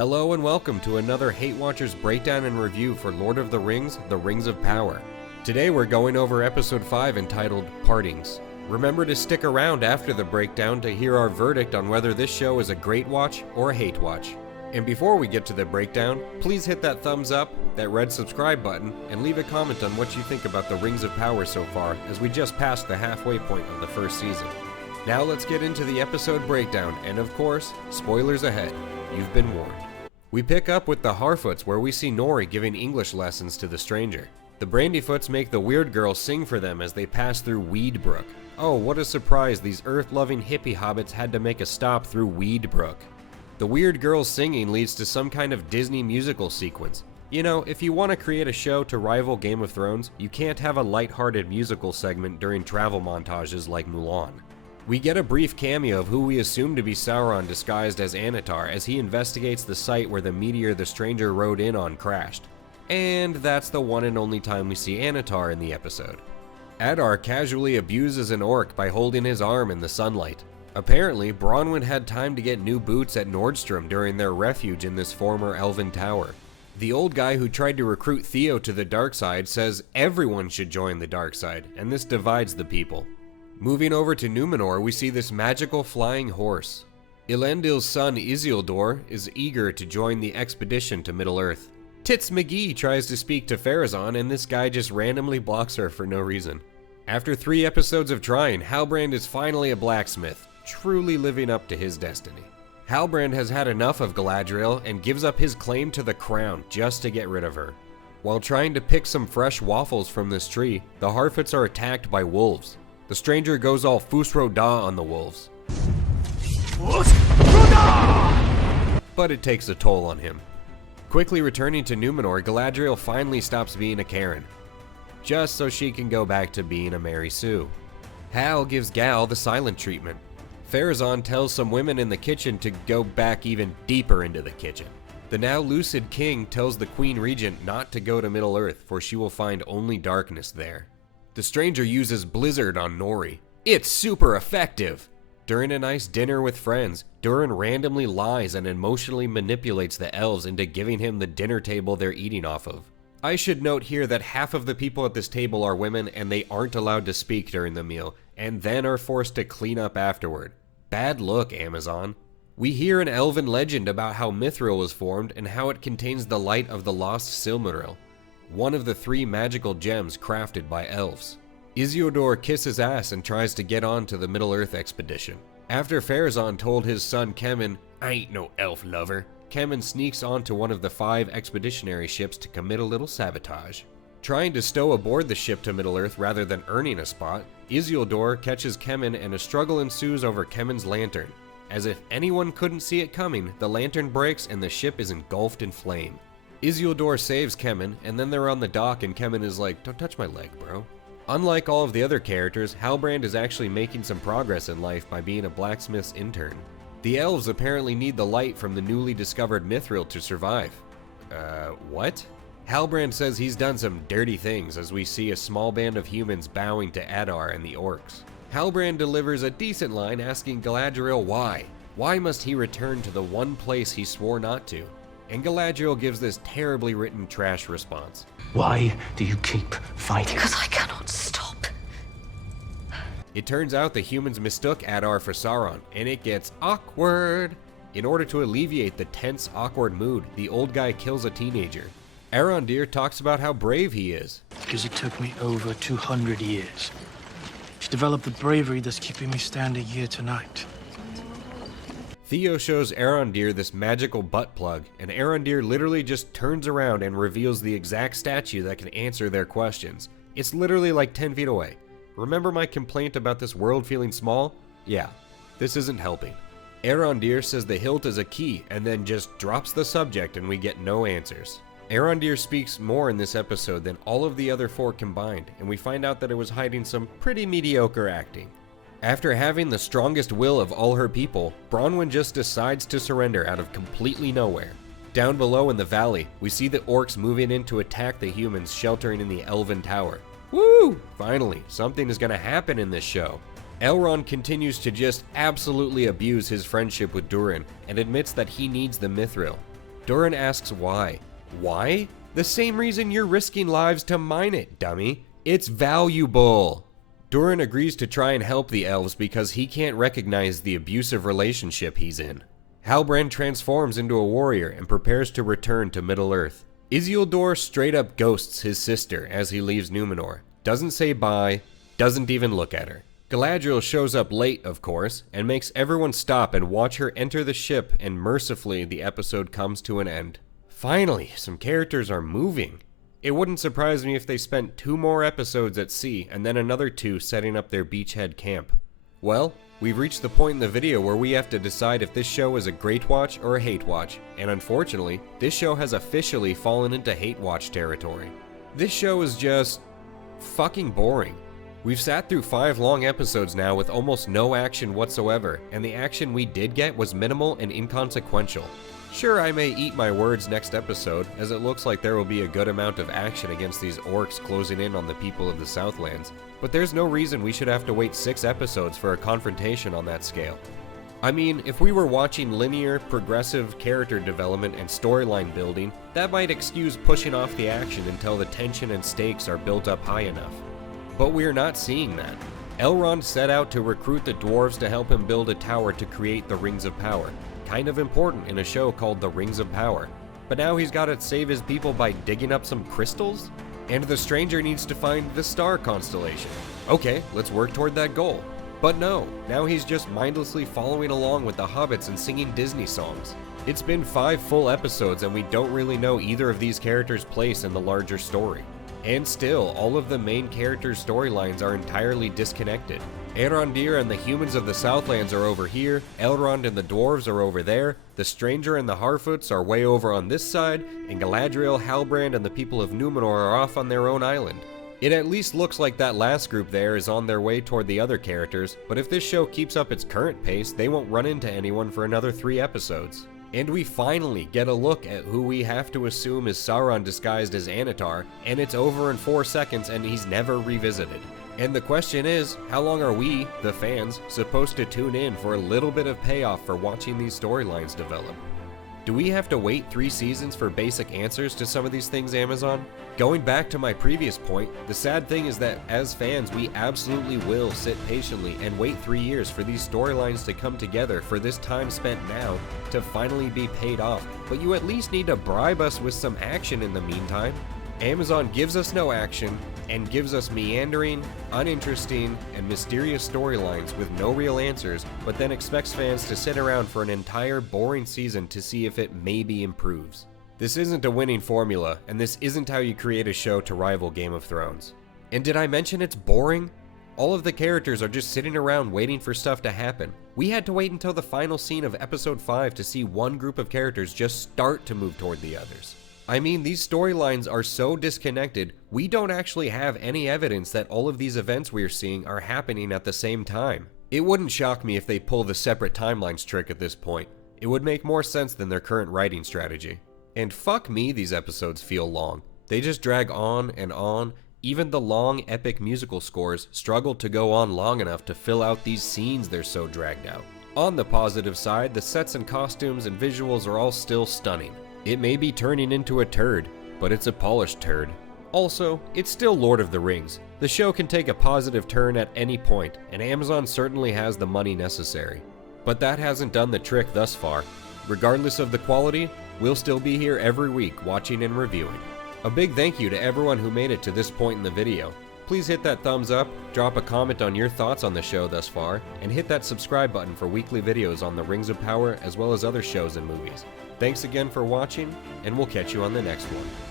Hello and welcome to another HateWatchers breakdown and review for Lord of the Rings, The Rings of Power. Today we're going over episode 5 entitled Partings. Remember to stick around after the breakdown to hear our verdict on whether this show is a great watch or a hate watch. And before we get to the breakdown, please hit that thumbs up, that red subscribe button, and leave a comment on what you think about the Rings of Power so far, as we just passed the halfway point of the first season. Now let's get into the episode breakdown, and of course, spoilers ahead. You've been warned. We pick up with the Harfoots, where we see Nori giving English lessons to the stranger. The Brandyfoots make the weird girl sing for them as they pass through Weed Brook. Oh, what a surprise, these earth-loving hippie hobbits had to make a stop through Weed Brook. The weird girl's singing leads to some kind of Disney musical sequence. You know, if you want to create a show to rival Game of Thrones, you can't have a lighthearted musical segment during travel montages like Mulan. We get a brief cameo of who we assume to be Sauron disguised as Anatar as he investigates the site where the meteor the stranger rode in on crashed. And that's the one and only time we see Anatar in the episode. Adar casually abuses an orc by holding his arm in the sunlight. Apparently, Bronwyn had time to get new boots at Nordstrom during their refuge in this former elven tower. The old guy who tried to recruit Theo to the dark side says everyone should join the dark side, and this divides the people. Moving over to Numenor, we see this magical flying horse. Elendil's son Isildur is eager to join the expedition to Middle-earth. Tits McGee tries to speak to Pharazôn, and this guy just randomly blocks her for no reason. After 3 episodes of trying, Halbrand is finally a blacksmith, truly living up to his destiny. Halbrand has had enough of Galadriel and gives up his claim to the crown just to get rid of her. While trying to pick some fresh waffles from this tree, the Harfoots are attacked by wolves. The stranger goes all Fusro Da on the wolves. But it takes a toll on him. Quickly returning to Numenor, Galadriel finally stops being a Karen, just so she can go back to being a Mary Sue. Hal gives Gal the silent treatment. Pharazôn tells some women in the kitchen to go back even deeper into the kitchen. The now lucid king tells the Queen Regent not to go to Middle-earth, for she will find only darkness there. The stranger uses Blizzard on Nori. It's super effective! During a nice dinner with friends, Durin randomly lies and emotionally manipulates the elves into giving him the dinner table they're eating off of. I should note here that half of the people at this table are women and they aren't allowed to speak during the meal, and then are forced to clean up afterward. Bad look, Amazon. We hear an elven legend about how mythril was formed and how it contains the light of the lost Silmaril, one of the 3 magical gems crafted by elves. Isildur kisses ass and tries to get on to the Middle-earth expedition. After Pharazôn told his son Kemen, "I ain't no elf lover," Kemen sneaks onto one of the 5 expeditionary ships to commit a little sabotage. Trying to stow aboard the ship to Middle-earth rather than earning a spot, Isildur catches Kemen and a struggle ensues over Kemen's lantern. As if anyone couldn't see it coming, the lantern breaks and the ship is engulfed in flame. Isildur saves Kemen, and then they're on the dock and Kemen is like, "Don't touch my leg, bro." Unlike all of the other characters, Halbrand is actually making some progress in life by being a blacksmith's intern. The elves apparently need the light from the newly discovered mythril to survive. What? Halbrand says he's done some dirty things as we see a small band of humans bowing to Adar and the orcs. Halbrand delivers a decent line asking Galadriel why. Why must he return to the one place he swore not to? And Galadriel gives this terribly written trash response. Why do you keep fighting? Because I cannot stop. It turns out the humans mistook Adar for Sauron, and it gets awkward. In order to alleviate the tense, awkward mood, the old guy kills a teenager. Arondir talks about how brave he is. Because it took me over 200 years to develop the bravery that's keeping me standing here tonight. Theo shows Arondir this magical butt plug, and Arondir literally just turns around and reveals the exact statue that can answer their questions. It's literally like 10 feet away. Remember my complaint about this world feeling small? Yeah, this isn't helping. Arondir says the hilt is a key, and then just drops the subject and we get no answers. Arondir speaks more in this episode than all of the other 4 combined, and we find out that it was hiding some pretty mediocre acting. After having the strongest will of all her people, Bronwyn just decides to surrender out of completely nowhere. Down below in the valley, we see the orcs moving in to attack the humans sheltering in the elven tower. Woo! Finally, something is gonna happen in this show. Elrond continues to just absolutely abuse his friendship with Durin and admits that he needs the mythril. Durin asks why. Why? The same reason you're risking lives to mine it, dummy. It's valuable. Durin agrees to try and help the elves because he can't recognize the abusive relationship he's in. Halbrand transforms into a warrior and prepares to return to Middle-earth. Isildur straight up ghosts his sister as he leaves Numenor. Doesn't say bye, doesn't even look at her. Galadriel shows up late, of course, and makes everyone stop and watch her enter the ship, and mercifully the episode comes to an end. Finally, some characters are moving. It wouldn't surprise me if they spent 2 more episodes at sea and then another 2 setting up their beachhead camp. Well, we've reached the point in the video where we have to decide if this show is a great watch or a hate watch, and unfortunately, this show has officially fallen into hate watch territory. This show is just fucking boring. We've sat through 5 long episodes now with almost no action whatsoever, and the action we did get was minimal and inconsequential. Sure, I may eat my words next episode, as it looks like there will be a good amount of action against these orcs closing in on the people of the Southlands, but there's no reason we should have to wait 6 episodes for a confrontation on that scale. I mean, if we were watching linear, progressive character development and storyline building, that might excuse pushing off the action until the tension and stakes are built up high enough. But we're not seeing that. Elrond set out to recruit the dwarves to help him build a tower to create the Rings of Power. Kind of important in a show called The Rings of Power. But now he's gotta save his people by digging up some crystals? And the stranger needs to find the star constellation. Okay, let's work toward that goal. But no, now he's just mindlessly following along with the hobbits and singing Disney songs. It's been 5 full episodes and we don't really know either of these characters' place in the larger story. And still, all of the main characters' storylines are entirely disconnected. Arondir and the humans of the Southlands are over here, Elrond and the dwarves are over there, the stranger and the Harfoots are way over on this side, and Galadriel, Halbrand, and the people of Numenor are off on their own island. It at least looks like that last group there is on their way toward the other characters, but if this show keeps up its current pace, they won't run into anyone for another 3 episodes. And we finally get a look at who we have to assume is Sauron disguised as Anatar, and it's over in 4 seconds and he's never revisited. And the question is, how long are we, the fans, supposed to tune in for a little bit of payoff for watching these storylines develop? Do we have to wait 3 seasons for basic answers to some of these things, Amazon? Going back to my previous point, the sad thing is that as fans we absolutely will sit patiently and wait 3 years for these storylines to come together for this time spent now to finally be paid off, but you at least need to bribe us with some action in the meantime. Amazon gives us no action and gives us meandering, uninteresting, and mysterious storylines with no real answers, but then expects fans to sit around for an entire boring season to see if it maybe improves. This isn't a winning formula, and this isn't how you create a show to rival Game of Thrones. And did I mention it's boring? All of the characters are just sitting around waiting for stuff to happen. We had to wait until the final scene of episode 5 to see one group of characters just start to move toward the others. I mean, these storylines are so disconnected, we don't actually have any evidence that all of these events we're seeing are happening at the same time. It wouldn't shock me if they pull the separate timelines trick at this point. It would make more sense than their current writing strategy. And fuck me, these episodes feel long. They just drag on and on. Even the long, epic musical scores struggle to go on long enough to fill out these scenes they're so dragged out. On the positive side, the sets and costumes and visuals are all still stunning. It may be turning into a turd, but it's a polished turd. Also, it's still Lord of the Rings. The show can take a positive turn at any point, and Amazon certainly has the money necessary. But that hasn't done the trick thus far. Regardless of the quality, we'll still be here every week watching and reviewing. A big thank you to everyone who made it to this point in the video. Please hit that thumbs up, drop a comment on your thoughts on the show thus far, and hit that subscribe button for weekly videos on the Rings of Power as well as other shows and movies. Thanks again for watching, and we'll catch you on the next one.